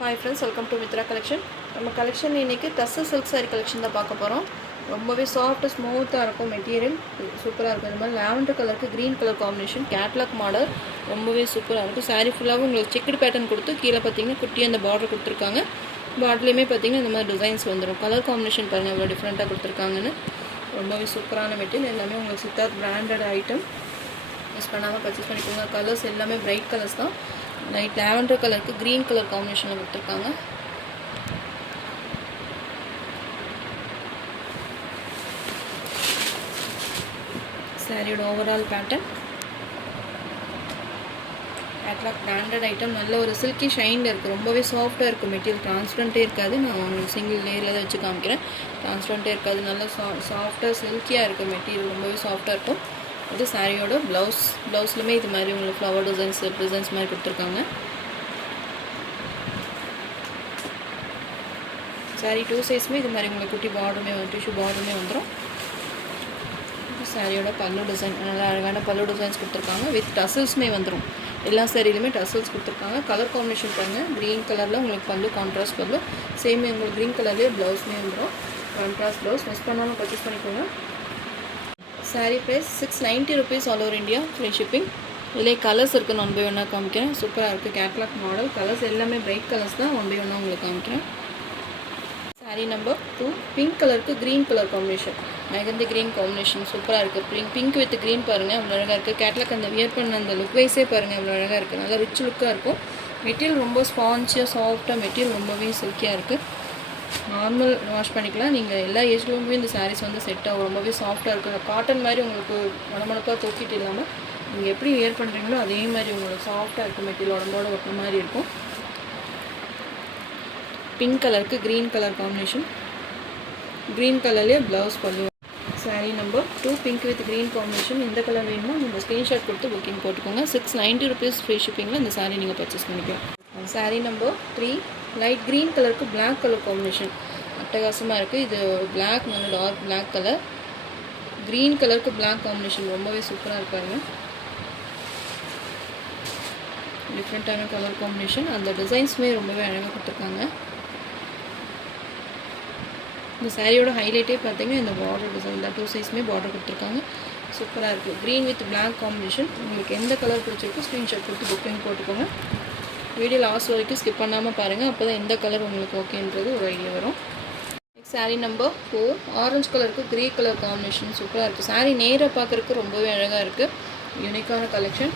Hi friends, welcome to Mitra collection. நம்ம collection இன்றைக்கி tussar silk sorry collection தான் பார்க்க போகிறோம். ரொம்பவே சாஃப்ட்டு ஸ்மூத்தாக இருக்கும், மெட்டீரியல் சூப்பராக இருக்கும். இந்த மாதிரி லாவெண்டர் கலருக்கு green colour combination catalogue model ரொம்பவே சூப்பராக இருக்கும். சாரீ ஃபுல்லாகவும் உங்களுக்கு செக்குடு பேட்டர்ன் கொடுத்து கீழே பார்த்தீங்கன்னா குட்டியாக அந்த பார்டர் கொடுத்துருக்காங்க. பார்டர்லேயுமே பார்த்தீங்கன்னா இந்த மாதிரி டிசைன்ஸ் வந்துடும். கலர் காம்பினேஷன் பாருங்கள் எவ்வளோ டிஃப்ரெண்ட்டாக கொடுத்துருக்காங்கன்னு. ரொம்பவே சூப்பரான மெட்டீரியல். எல்லாமே உங்களுக்கு சித்தார்த் பிராண்டட் ஐட்டம். மிஸ் பண்ணாமல் பர்ச்சேஸ் பண்ணிக்கோங்க. கலர்ஸ் எல்லாமே பிரைட் கலர்ஸ் தான். லைட் லாவெண்டர் கலருக்கு க்ரீன் கலர் காம்பினேஷனில் கொடுத்துருக்காங்க. சாரியோட overall pattern catalogue branded item. நல்ல ஒரு சில்கி ஷைனில் இருக்குது. ரொம்பவே சாஃப்டாக இருக்கும் மெட்டீரியல். டிரான்ஸ்பரண்ட்டே இருக்காது. நான் சிங்கிள் லேயரில் தான் வச்சு காமிக்கிறேன். டிரான்ஸ்பரண்ட்டே இருக்காது. நல்லா சாஃப்டாக சில்கியாக இருக்கும் மெட்டீரியல். ரொம்பவே சாஃப்டாக இருக்கும். இது சாரியோட ப்ளவுஸ்லுமே இது மாதிரி உங்களுக்கு ஃப்ளவர் டிசைன்ஸ் மாதிரி கொடுத்துருக்காங்க. சாரி டூ சைஸுமே இது மாதிரி உங்களுக்கு குட்டி பார்டருமே டிஷ்யூ பார்டருமே வந்துடும். சாரியோட பல்லு டிசைன் நல்லா அழகான பல்லு டிசைன்ஸ் கொடுத்துருக்காங்க. வித் டசல்ஸுமே வந்துடும். எல்லா சாரியிலுமே டசல்ஸ் கொடுத்துருக்காங்க. கலர் காம்பினேஷன் பாருங்கள். க்ரீன் கலரில் உங்களுக்கு பல்லு கான்ட்ராஸ்ட் பல்லு. சேம் உங்களுக்கு க்ரீன் கலர்லேயே ப்ளவுஸ்மே வந்துடும். Contrast blouse. மிஸ் பண்ணாமல் பர்ச்சேஸ் பண்ணிக்கோங்க. Sari price 690 rupees all over India. Free shipping. இதிலே கலர்ஸ் இருக்குது. 1 by 1 காமிக்கிறேன். சூப்பராக இருக்குது. Catalogue model. கலர்ஸ் எல்லாமே பிரைட் கலர்ஸ் தான். 1 by 1 உங்களுக்கு காமிக்கிறேன். சாரீ நம்பர் 2 பிங்க் கலருக்கு green colour combination. Mehndi green combination சூப்பராக இருக்குது. பிங்க் வித் க்ரீன் பாருங்கள் அவ்வளோ அழகாக இருக்குது. கேட்லாக் அந்த வியர் பண்ண அந்த லுக் வைஸே பாருங்கள் அவ்வளோ அழகாக இருக்குது. நல்லா ரிச் லுக்காக இருக்கும். மெட்டீரியல் ரொம்ப ஸ்பான்ச்சியாக சாஃப்டாக மெட்டீரியல் ரொம்பவே சில்கியாக இருக்குது. நார்மல் வாஷ் பண்ணிக்கலாம். நீங்கள் எல்லா ஏஜ் குரூப்புமே இந்த சாரீஸ் வந்து செட் ஆகும். ரொம்பவே சாஃப்டாக இருக்குது. காட்டன் மாதிரி உங்களுக்கு மணமணப்பாக தூக்கிட்டு இல்லாமல் நீங்கள் எப்படி வியர் பண்ணுறீங்களோ அதே மாதிரி உங்களுக்கு சாஃப்டாக இருக்கும். மெட்டீரியல் உடம்போட ஒட்டுற மாதிரி இருக்கும். பிங்க் கலருக்கு க்ரீன் கலர் காம்பினேஷன். க்ரீன் கலர்லேயே ப்ளவுஸ் பல்லு. Sari number 2 pink with green combination. இந்த கலர் வேணுமோ நீங்கள் ஸ்க்ரீன்ஷாட் கொடுத்து புக்கிங் போட்டுக்கோங்க. 690 rupees ஃப்ரீ ஷிப்பிங்கில் இந்த சாரீ நீங்கள் பர்ச்சேஸ் பண்ணிக்கலாம். சாரீ நம்பர் 3 லைட் க்ரீன் கலருக்கு பிளாக் கலர் காம்பினேஷன். அட்டகாசமாக இருக்குது. இது பிளாக் நல்ல டார்க் பிளாக் கலர். க்ரீன் கலருக்கு பிளாக் காம்பினேஷன் ரொம்பவே சூப்பராக இருப்பாங்க. டிஃப்ரெண்ட்டான கலர் காம்பினேஷன். அந்த டிசைன்ஸுமே ரொம்பவே அழகாக கொடுத்துருக்காங்க. இந்த சாரியோட ஹைலைட்டே பார்த்தீங்கன்னா இந்த பார்டர் டிசைன். இந்த டூ சைஸுமே பார்டர் கொடுத்துருக்காங்க. சூப்பராக இருக்குது. Green with black combination. உங்களுக்கு எந்த கலர் பிடிச்சிருக்கோ ஸ்க்ரீன்ஷாட் கொடுத்து புக்கிங் போட்டுக்கோங்க. வீடியோ லாஸ்ட் வரைக்கும் ஸ்கிப் பண்ணாமல் பாருங்கள். அப்போ தான் எந்த கலர் உங்களுக்கு ஓகேன்றது ஒரு ஐடியா வரும். நெக்ஸ்ட் சாரீ நம்பர் 4 ஆரஞ்சு கலருக்கு க்ரே கலர் காம்பினேஷன் சூப்பராக இருக்குது. சாரீ நேராக பார்க்குறதுக்கு ரொம்பவே அழகாக இருக்குது. யூனிக்கான கலெக்ஷன்.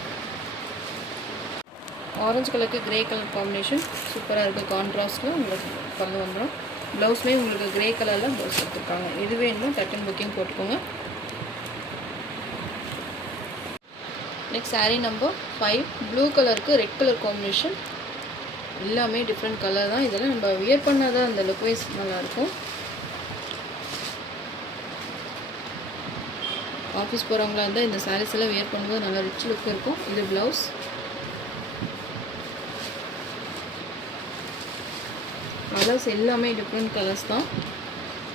ஆரஞ்சு கலருக்கு க்ரே கலர் காம்பினேஷன் சூப்பராக இருக்குது. கான்ட்ராஸ்ட்டில் உங்களுக்கு பல்லு வந்துடும். ப்ளவுஸ்மே உங்களுக்கு க்ரே கலரில் ப்ளவுஸ் கொடுத்துருக்காங்க. இது வேணுமோ டக்குன்னு புக்கிங் போட்டுக்கோங்க. நெக்ஸ்ட் சாரீ நம்பர் 5 ப்ளூ கலருக்கு ரெட் கலர் காம்பினேஷன். எல்லாமே டிஃப்ரெண்ட் கலர் தான். இதெல்லாம் நம்ம வியர் பண்ணால் தான் அந்த லுக் வைஸ் நல்லாயிருக்கும். ஆஃபீஸ் போகிறவங்களா இருந்தால் இந்த சாரீஸ் எல்லாம் வியர் பண்ணும்போது நல்லா ரிச் லுக் இருக்கும். இது ப்ளவுஸ். கலர்ஸ் எல்லாமே டிஃப்ரெண்ட் கலர்ஸ் தான்.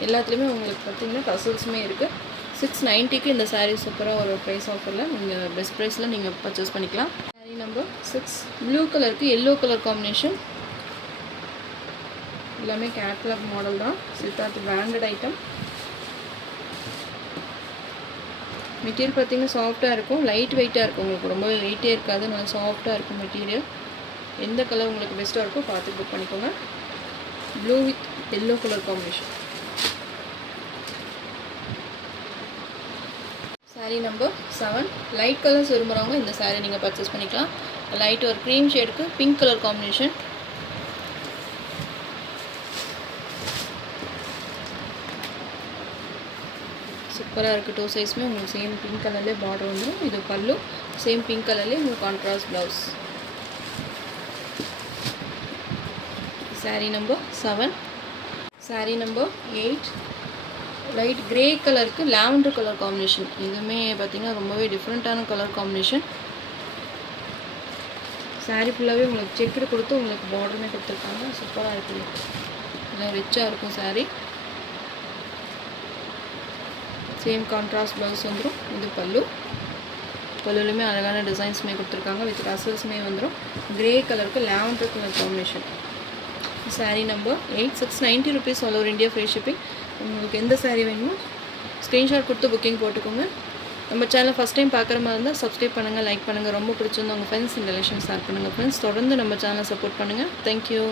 எல்லாத்துலேயுமே உங்களுக்கு பார்த்திங்கன்னா டசல்ஸுமே இருக்குது. 690க்கு இந்த சாரீ சூப்பராக ஒரு ப்ரைஸ் ஆஃபரில் நீங்கள் பெஸ்ட் ப்ரைஸில் நீங்கள் பர்ச்சேஸ் பண்ணிக்கலாம். சாரீ நம்பர் 6 ப்ளூ கலருக்கு எல்லோ கலர் காம்பினேஷன். எல்லாமே கேட்லாக் மாடல் தான். Siddharth branded item. மெட்டீரியல் பார்த்திங்கன்னா சாஃப்டாக இருக்கும். லைட் வெயிட்டாக இருக்கும். உங்களுக்கு ரொம்பவே வெயிட்டே இருக்காது. நல்லா சாஃப்டாக இருக்கும் மெட்டீரியல். எந்த கலர் உங்களுக்கு பெஸ்ட்டாக இருக்கோ பார்த்து புக் பண்ணிக்கோங்க. Blue with yellow colour combination. Sari number 7 light colours விரும்புகிறவங்க இந்த சாரீ நீங்கள் பர்ச்சேஸ் பண்ணிக்கலாம். லைட் ஒரு க்ரீம் ஷேடுக்கு பிங்க் கலர் காம்பினேஷன். சூப்பராக இருக்குது. டூ சைஸுமே உங்களுக்கு சேம் பிங்க் கலர்லேயே பார்டர் வந்துடும். இது பல்லு. சேம் பிங்க் கலர்லேயே உங்களுக்கு contrast blouse. Sari number 7 sari number 8 light grey கலருக்கு லாவெண்டர் கலர் காம்பினேஷன். இதுவுமே பார்த்திங்கன்னா ரொம்பவே டிஃப்ரெண்ட்டான கலர் காம்பினேஷன். சாரீ ஃபுல்லாகவே உங்களுக்கு செக்குடு கொடுத்து உங்களுக்கு பார்டருமே கொடுத்துருக்காங்க. சூப்பராக இருக்குது. நல்லா ரிச்சாக இருக்கும் சாரீ. சேம் கான்ட்ராஸ்ட் ப்ளவுஸ் வந்துடும். இது பல்லு. பல்லுலையுமே அழகான டிசைன்ஸுமே கொடுத்துருக்காங்க. வித் டசல்ஸுமே வந்துடும். கிரே கலருக்கு lavender colour combination. Sari number 8690 rupees all over India free shipping. உங்களுக்கு எந்த சாரீ வேணுமோ ஸ்க்ரீன்ஷாட் கொடுத்து புக்கிங் போட்டுக்கோங்க. நம்ம சேனல் ஃபஸ்ட் டைம் பார்க்குற மாதிரி இருந்தால் சப்ஸ்கிரைப் பண்ணுங்கள், லைக் பண்ணுங்கள். ரொம்ப பிடிச்சிருந்தா உங்கள் ஃப்ரெண்ட்ஸ் அண்ட் ரிலேஷன்ஸ் ஷேர் பண்ணுங்கள். ஃப்ரெண்ட்ஸ் தொடர்ந்து நம்ம சேனலை சப்போர்ட் பண்ணுங்கள். தேங்க்யூ.